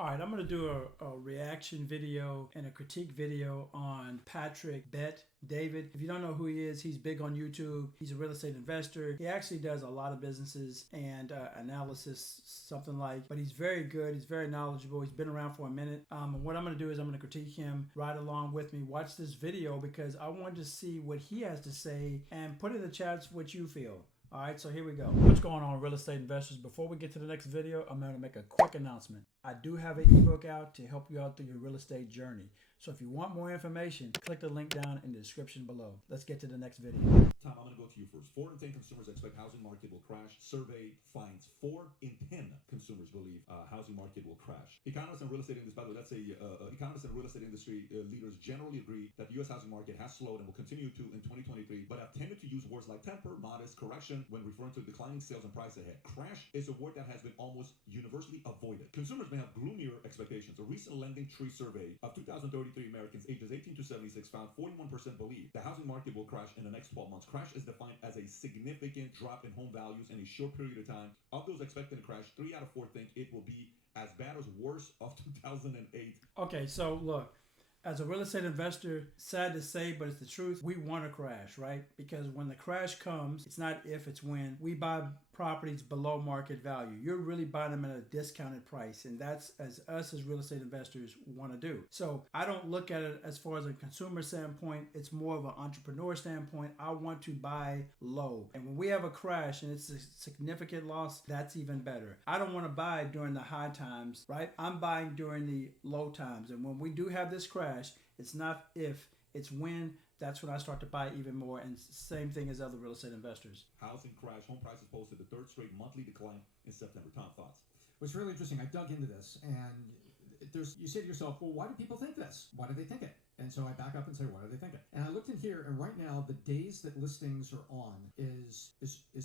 All right, I'm going to do a reaction video and a critique video on Patrick Bet David. If you don't know who he is, he's big on YouTube. He's a real estate investor. He actually does a lot of businesses and analysis, something like, but he's very good. He's very knowledgeable. He's been around for a minute. And what I'm going to do is I'm going to critique him right along with me. Watch this video because I wanted to see what he has to say and put in the chats what you feel. All right, so here we go. What's going on, real estate investors? Before we get to the next video, I'm going to make a quick announcement. I do have an ebook out to help you out through your real estate journey. So if you want more information, click the link down in the description below. Let's get to the next video. Tom, I'm going to go to you first. 4 in 10 consumers expect housing market will crash. Survey finds 4 in 10 consumers believe housing market will crash. Economists and real estate industry, by the way, let's say economists and real estate industry leaders generally agree that the U.S. housing market has slowed and will continue to in 2023, but have tended to use words like temper, modest, correction when referring to declining sales and price ahead. Crash is a word that has been almost universally avoided. Consumers may have gloomier expectations. A recent Lending Tree survey of 2,033 Americans ages 18 to 76 found 41% believe the housing market will crash in the next 12 months. Crash is defined as a significant drop in home values in a short period of time. Of those expecting to crash, 3 out of 4 think it will be as bad as worse of 2008. Okay, so look. As a real estate investor, sad to say, but it's the truth, we want a crash, right? Because when the crash comes, it's not if, it's when. We buy properties below market value. You're really buying them at a discounted price, and that's as us as real estate investors want to do. So I don't look at it as far as a consumer standpoint. It's more of an entrepreneur standpoint. I want to buy low. And when we have a crash and it's a significant loss, that's even better. I don't want to buy during the high times, right? I'm buying during the low times. And when we do have this crash, it's not if, it's when. That's when I start to buy even more, and same thing as other real estate investors. Housing crash, home prices posted the 3rd straight monthly decline in September. Tom, thoughts? What's really interesting, I dug into this, and you say to yourself, well, why do people think this? Why do they think it? And so I back up and say, what are they thinking? And I looked in here, and right now, the days that listings are on is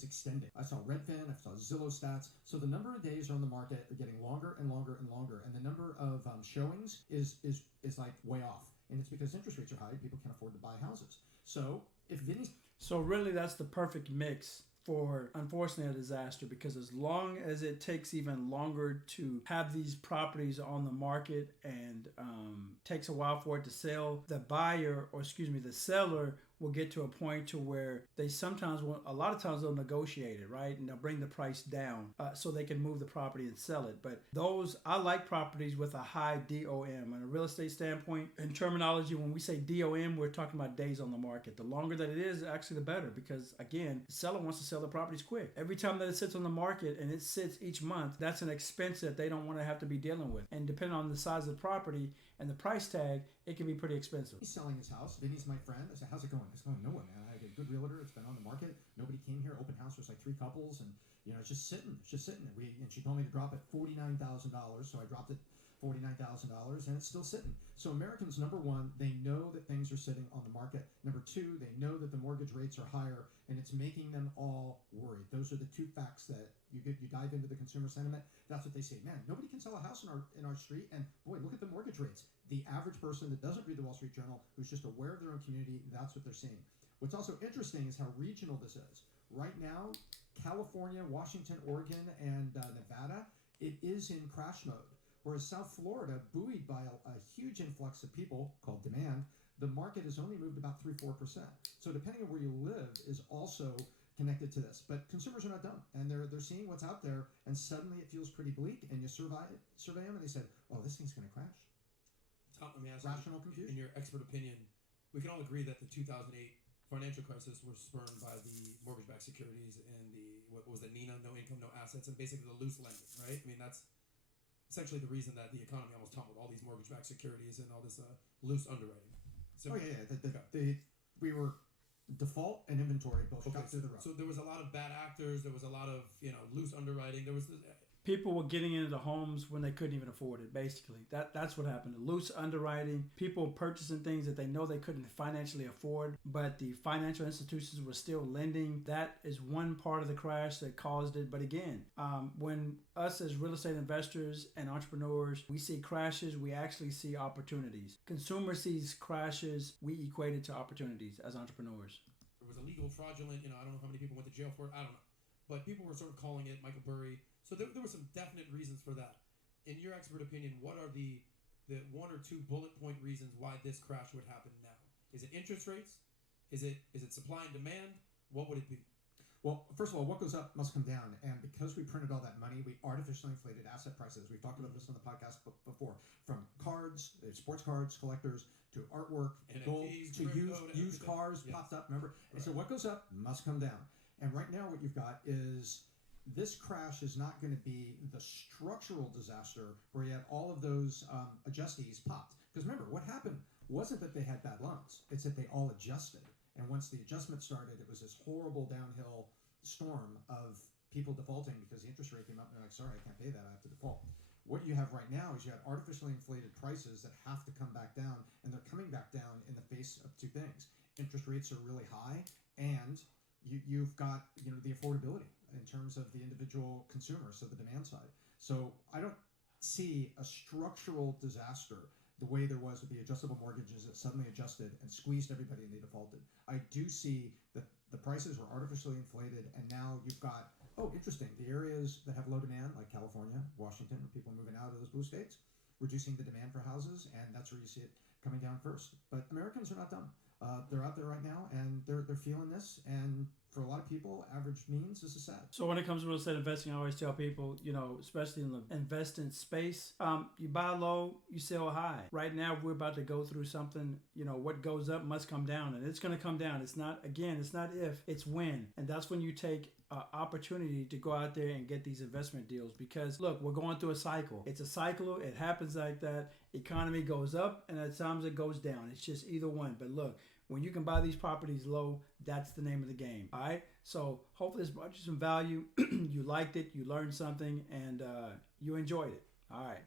extending. I saw Redfin, I saw Zillow stats. So the number of days on the market are getting longer and longer and longer, and the number of showings is like way off. And it's because interest rates are high, people can't afford to buy houses. So if Vinny's... So really that's the perfect mix for, unfortunately, a disaster, because as long as it takes even longer to have these properties on the market and takes a while for it to sell, the buyer, or excuse me, the seller will get to a point to where they sometimes want, a lot of times they'll negotiate it, right? And they'll bring the price down so they can move the property and sell it. But those, I like properties with a high DOM. On a real estate standpoint, in terminology, when we say DOM, we're talking about days on the market. The longer that it is, actually the better, because again, the seller wants to sell the properties quick. Every time that it sits on the market and it sits each month, that's an expense that they don't want to have to be dealing with. And depending on the size of the property and the price tag, it can be pretty expensive. He's selling his house. Vinny's my friend. I said, how's it going? It's going nowhere, man. I had a good realtor. It's been on the market. Nobody came here. Open house was like 3 couples, and it's just sitting. It's just sitting. And she told me to drop it $49,000, so I dropped it $49,000, and it's still sitting. So Americans, number one, they know that things are sitting on the market. Number two, they know that the mortgage rates are higher, and it's making them all worried. Those are the 2 facts that you dive into the consumer sentiment. That's what they say. Man, nobody can sell a house in our street, and boy, look at the mortgage rates. The average person that doesn't read the Wall Street Journal, who's just aware of their own community, that's what they're seeing. What's also interesting is how regional this is. Right now, California, Washington, Oregon, and Nevada, it is in crash mode. Whereas South Florida, buoyed by a huge influx of people called demand, the market has only moved about 3-4%. So depending on where you live is also connected to this. But consumers are not dumb, and they're seeing what's out there, and suddenly it feels pretty bleak, and you survey them, and they said, oh, this thing's going to crash. Tom, let me ask Rational you, confusion? in your expert opinion, we can all agree that the 2008 financial crisis was spurned by the mortgage-backed securities and the, what was it, NINA, no income, no assets, and basically the loose lending, right? I mean, that's essentially the reason that the economy almost tumbled, all these mortgage-backed securities and all this loose underwriting. So, We were default and inventory both shot through the roof. So there was a lot of bad actors. There was a lot of loose underwriting. There was People were getting into homes when they couldn't even afford it, basically. That's what happened. Loose underwriting, people purchasing things that they know they couldn't financially afford, but the financial institutions were still lending. That is one part of the crash that caused it. But again, when us as real estate investors and entrepreneurs, we see crashes, we actually see opportunities. Consumer sees crashes, we equate it to opportunities as entrepreneurs. It was illegal, fraudulent, I don't know how many people went to jail for it, I don't know. But people were sort of calling it Michael Burry. So there were some definite reasons for that. in your expert opinion, what are the one or two bullet point reasons why this crash would happen now? Is it interest rates? Is it supply and demand? What would it be? Well, first of all, what goes up must come down. And because we printed all that money, we artificially inflated asset prices. We've talked about this on the podcast before. From cards, sports cards, collectors, to artwork, gold, NFTs, to crypto, to used everything. cars Yes. popped up, remember? And so Right. what goes up must come down. And right now what you've got is this crash is not going to be the structural disaster where you had all of those adjustees popped. Because remember, what happened wasn't that they had bad loans. It's that they all adjusted. And once the adjustment started, it was this horrible downhill storm of people defaulting because the interest rate came up and they're like, sorry, I can't pay that, I have to default. What you have right now is you have artificially inflated prices that have to come back down, and they're coming back down in the face of two things. Interest rates are really high, and you've got the affordability in terms of the individual consumer, so the demand side. So I don't see a structural disaster the way there was with the adjustable mortgages that suddenly adjusted and squeezed everybody and they defaulted. I do see that the prices were artificially inflated, and now you've got, interesting, the areas that have low demand, like California, Washington, where people are moving out of those blue states, reducing the demand for houses, and that's where you see it coming down first. But Americans are not dumb. They're out there right now, and they're feeling this, and for a lot of people, average means, this is sad. So when it comes to real estate investing, I always tell people, especially in the investing space, you buy low, you sell high. Right now, we're about to go through something, what goes up must come down, and it's going to come down. It's not if, it's when. And that's when you take opportunity to go out there and get these investment deals, because look, we're going through a cycle. It's a cycle. It happens like that. Economy goes up and at times it goes down. It's just either one. But look, when you can buy these properties low, that's the name of the game. All right. So hopefully this brought you some value. You liked it. You learned something, and you enjoyed it. All right.